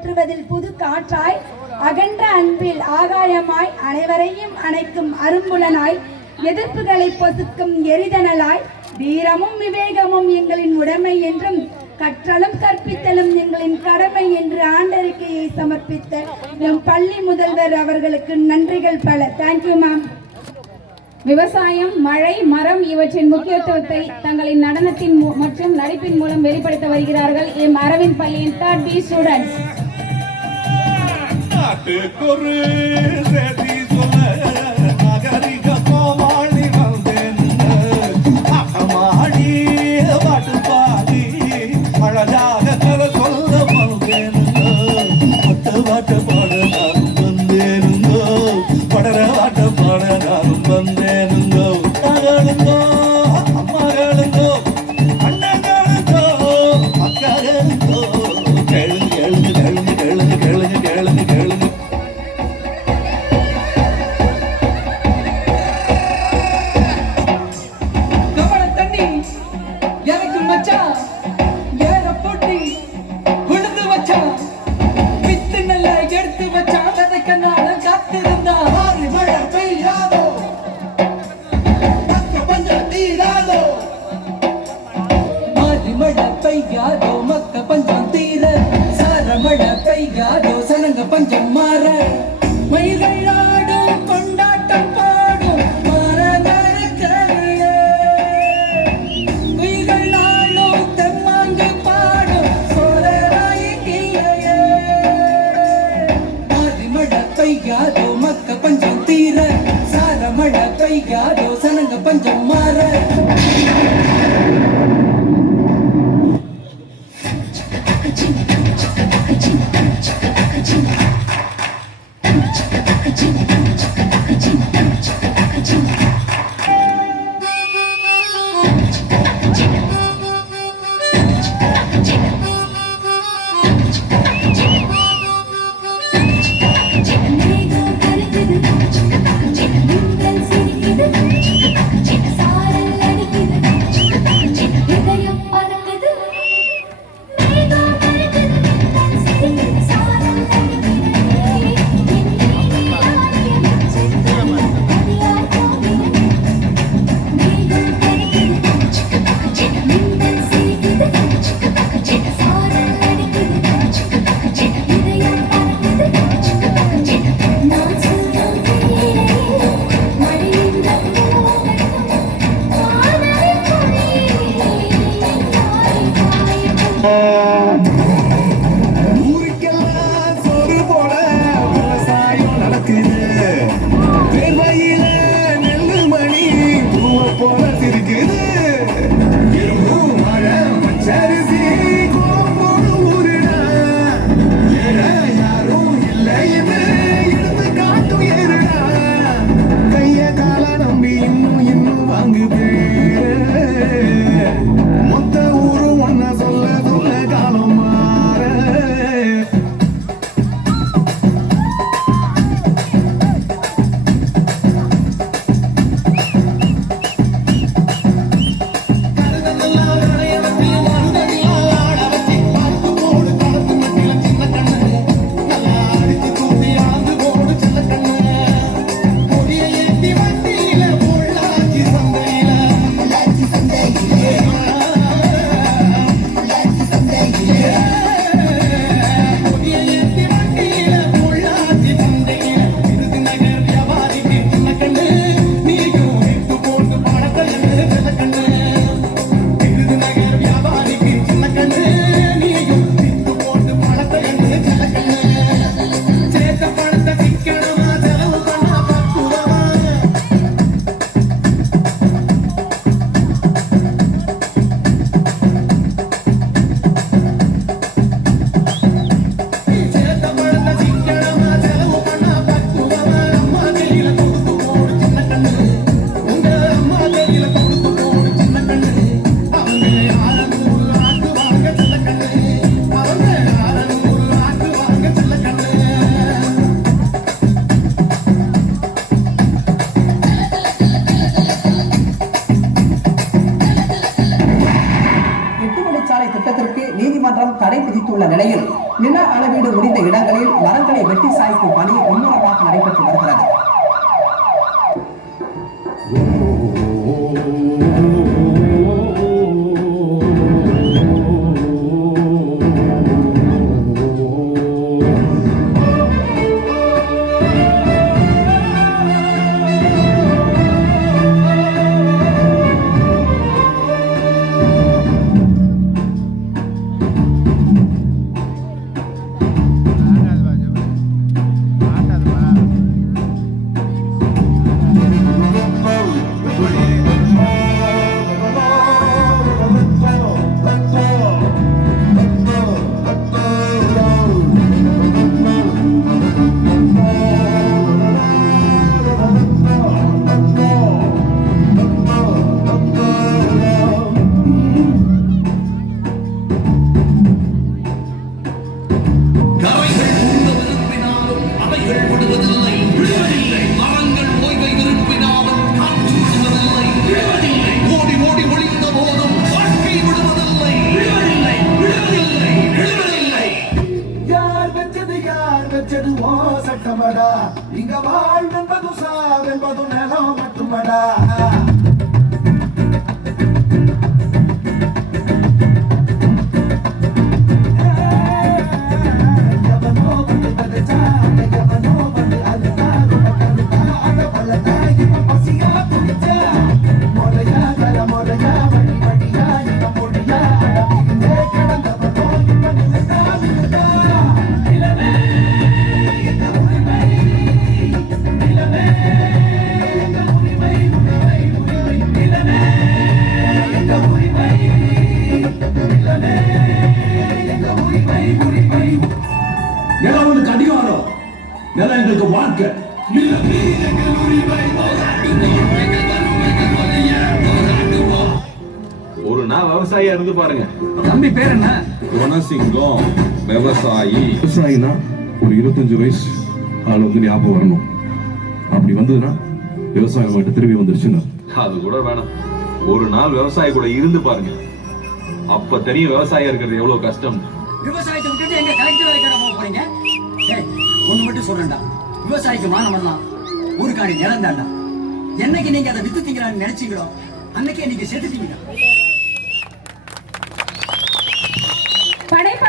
போற்றுவதில் புது காற்றாய் அகன்ற அன்பில் ஆகாயமாய் அனைவரையும் அணைக்கும் அரும்புலனாய் எதிர்ப்புகளை பொசுக்கும் எரிதனலாய் வீரமும் விவேகமும் எங்களின் உடைமை என்றும் கற்றலும் கற்பித்தலும் எங்களின் கடமை என்று ஆண்டறிக்கையை சமர்ப்பித்த நம் பள்ளி முதல்வர் அவர்களுக்கு நன்றிகள் பல. Thank you ma'am. விவசாயம், மழை, மரம் இவற்றின் முக்கியத்துவத்தை தங்களின் நடனத்தின் மற்றும் நடிப்பின் மூலம் வெளிப்படுத்த வருகிறார்கள் எம் அரவிந்த் பள்ளியின் 3rd B ஸ்டூடெண்ட்ஸ். மொத்த ஊரும் ஒன்ன சொல்ல சொல்ல நீதிமன்றம் தடை விதித்துள்ள நிலையில் நில அளவீடு முடிந்த இடங்களில் மரங்களை வெட்டி சாய்க்கும் பணி மும்முரமாக நடைபெற்று வருகிறது. சட்டமடா இங்க வாழ்வென்பதும் சாவென்பதும் நிலம் மட்டுமடா. நிலம் வந்து கடிகாரம், நிலம் எங்களுக்கு வாழ்க்கை. ஒரு நாள் விவசாயியா இருந்து பாருங்க. தம்பி பேர் என்ன? குணசிங்கம் விவசாயி. விவசாயினா ஒரு 25 வயசு ஆள் வந்து ஞாபகம் வரணும். அப்படி வந்ததுன்னா விவசாயம் மட்டும் திரும்பி வந்துருச்சுன்னு. அது கூட வேணாம். ஒரு நாள் விவசாயி கூட இருந்து பாருங்க. அப்ப தெரியும் விவசாயியா இருக்கிறது எவ்வளவு கஷ்டம். விவசாயத்தை விட்டுட்டு எங்க கலெக்டர் வேலைக்கு போக போறீங்க? ஒண்ணு மட்டும் சொல்றேன்டா, விவசாயிக்கு மானம் எல்லாம் ஒரு காணி நிலம் தாண்டா. என்னைக்கு நீங்க அதை வித்து திங்கலான்னு நினைச்சீங்களோ அன்னைக்கே நீங்க செத்துட்டீங்க.